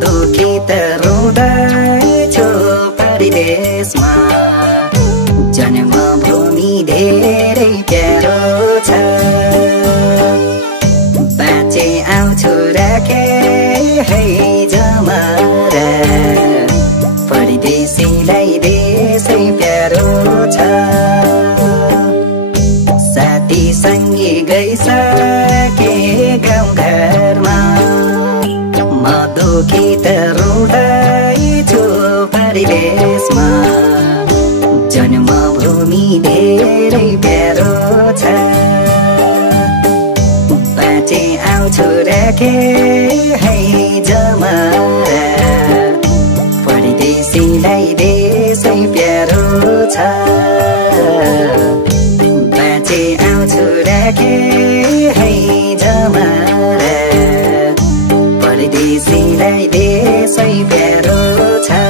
दुखित रुँदैछु परदेशमा जन्मभूमि धेरै प्यारो छ बाँचे आउँछु राखे है जमारा परदेशीलाई देशै प्यारो छ साथी सँगै गइसके गाउँघरमा म दुखित रुँदैछु परदेशमा जन्मभूमि धेरै प्यारो छ बाँचे आउँछु राखे है जमारा परदेशीलाई देशै प्यारो छ बाँचे आउँछु राखे है जमारा परदेशीलाई देशै प्यारो छ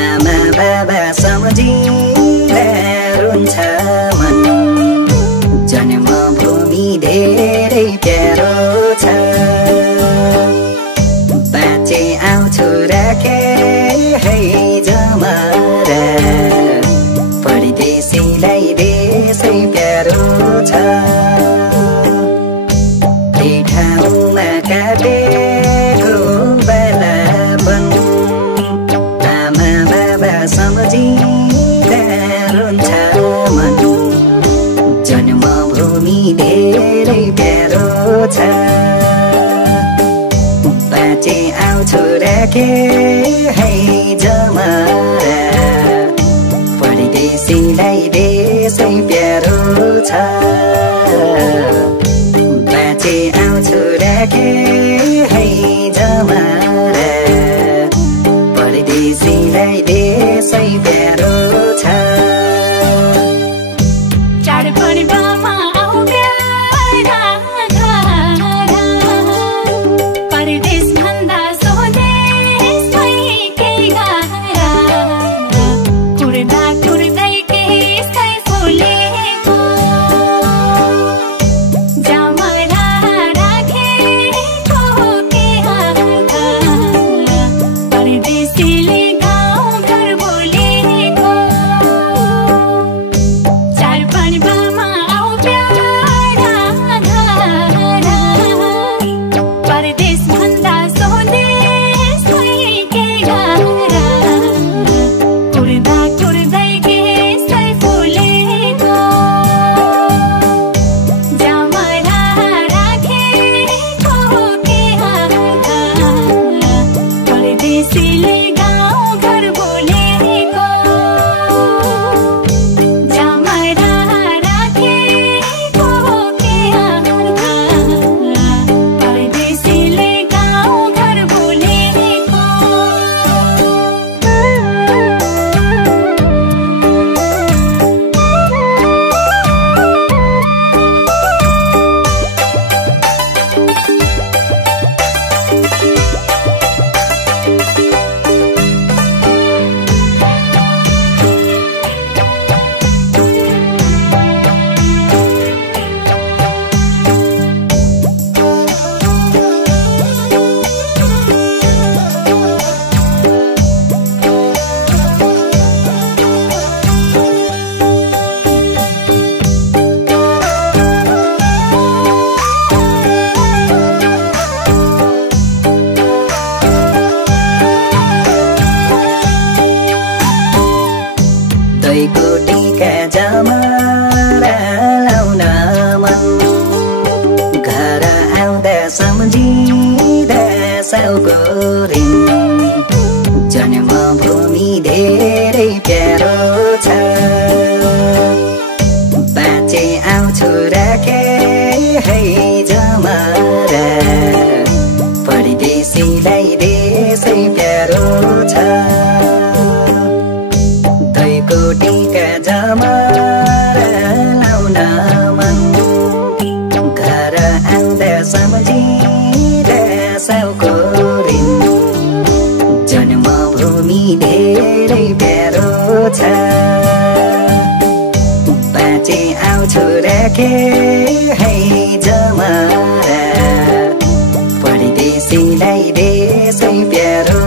आमा बाबा सम्झिँदा रुन्छ मन जन्मभूमि धेरै प्यारो छ बाँचे आउँछु राखे है जमारा परदेशीलाई देशै प्यारो छ त्यही ठाउँमा काटेको बेला पनि आमा बाबा सम्झिँदा रुन्छ मन जन्मभूमि धेरै प्यारो छ बाँचे आउँछु राखे है जमारा परदेशीलाई देशै प्यारो छ बाँचे आउँछु राखे है जमारा परदेशीलाई देशै प्यारो छ चाडपर्वमा आऊ प्यारा परदेश भन्दा स्वदेशमै केही गारा कुर्दा कुर्दै केसै फुलेको जमरा सम्झिँदा साउको ऋण जन्मभूमि धेरै प्यारो छ बाँचे आउँछु राखे है जमारा परदेशीलाई देशै प्यारो छ दुई कोटीका जमारा लाउन मन घर आउँदा सम्झिँदा साउको ऋण जन्मभूमि धेरै प्यारो छ बाँचे आउँछु राखे है जमारा परदेशीलाई देशै प्यारो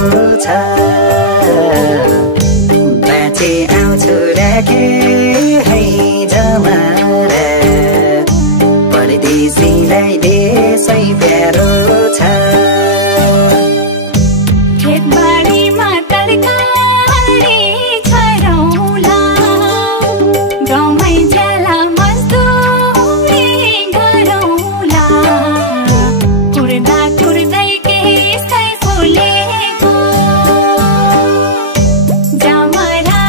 छ बाँचे आउँछु राखे है जमारा परदेशीलाई देशै प्यारो छ खेतबारीमा तरकारी छरौला गाउँमै ज्याला मजदुरी गरौला कुर्दा कुर्दै केसै फुलेको जमरा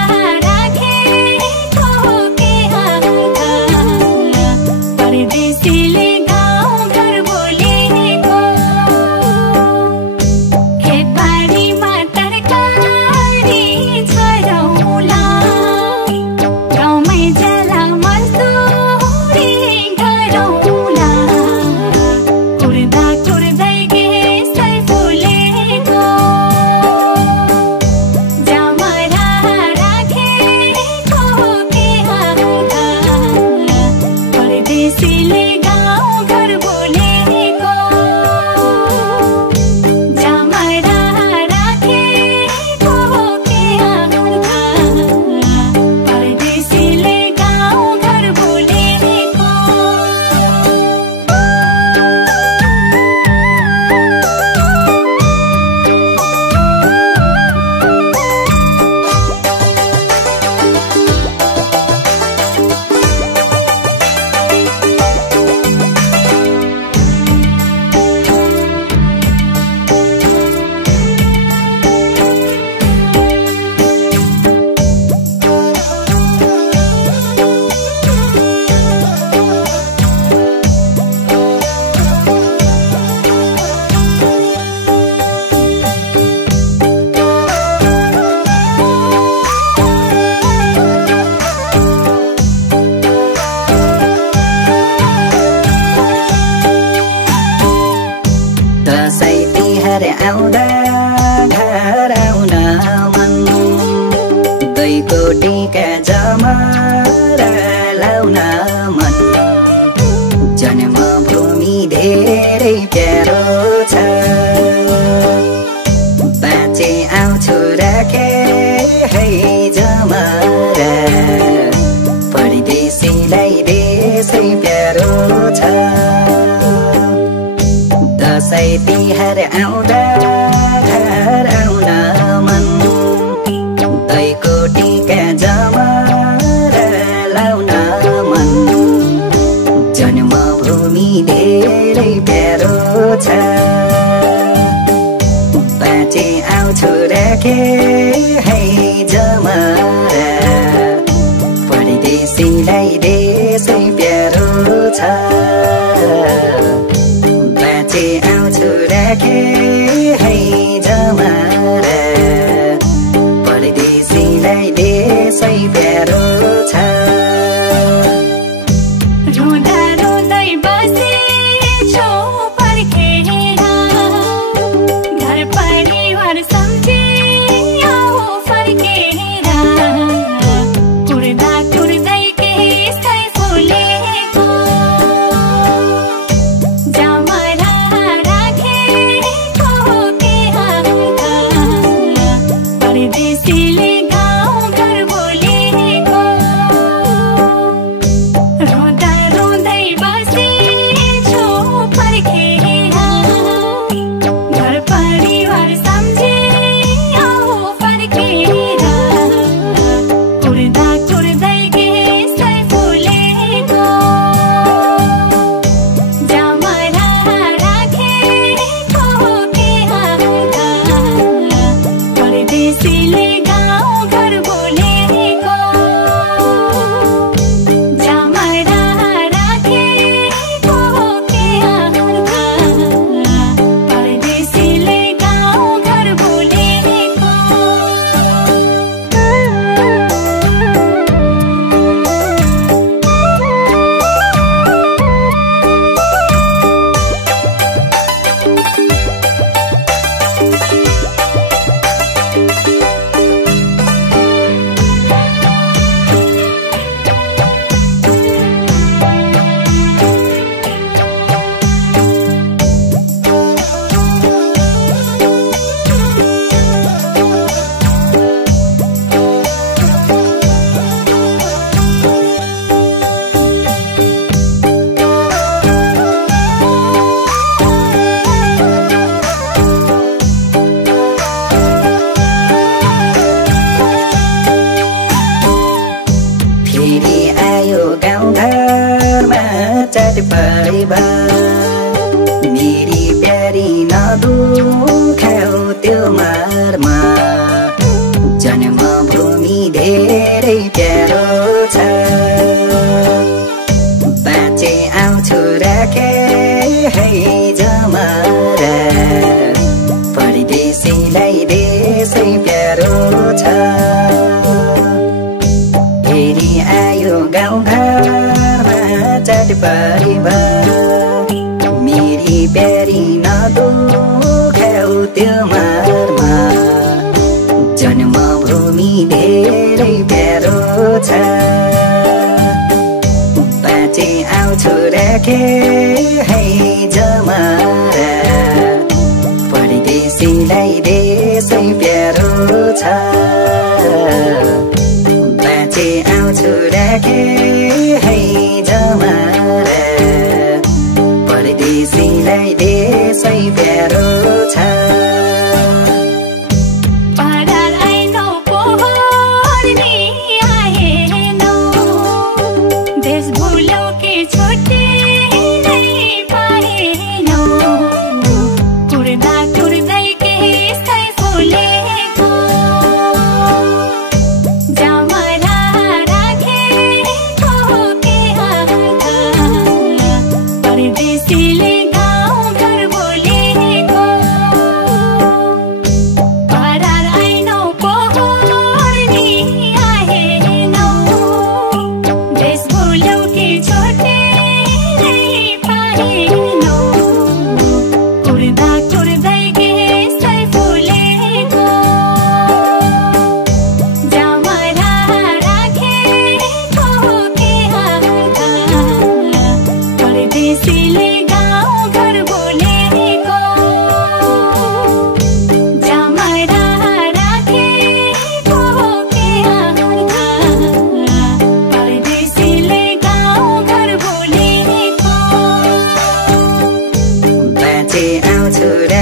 राखेको के हात परदेशीले गाउँघर बोलेको खेतबारीमा तरकारी छरौला गाउँमै ज्याला मजदुरी गरौला कुर्दा कुर्दै केसै फुलेको जमरा राखेको के हात परदेशीले गाउँघर बोलेको जमरा राखेको के हात परदेशीले गाउँघर बोलेको दसैँ तिहार आउँदा घर आउन मन दुई कोटीका जमरा लाउन मन जन्मभूमि धेरै प्यारो छ बाँचे आउँछु राखे है जमरा परदेशीलाई देशै प्यारो छ दसैँ तिहार आउँदा घर आउन मन दुई कोटीका जमरा लाउन मन जन्मभूमि धेरै प्यारो छ बाँचे आउँछु राखे है जमरा परदेशीलाई देशै प्यारो छ बाँचे आउँछु राखे है जमरा परदेशीलाई देशै प्यारो छ रुँदा रुँदै बसेछु राखे है जमारा परदेशीलाई देशै प्यारो छ फेरि आयो गाउँघरमा चाड परिवार मेरी प्यारी नदुखाऊ त्यो मारमा जन्मभूमि धेरै प्यारो छ बाँचे आउँछु राखे है जमारा परदेशीलाई देशै प्यारो छ बाँचे आउँछु राखे है जमारा परदेशीलाई देशै प्यारो छ to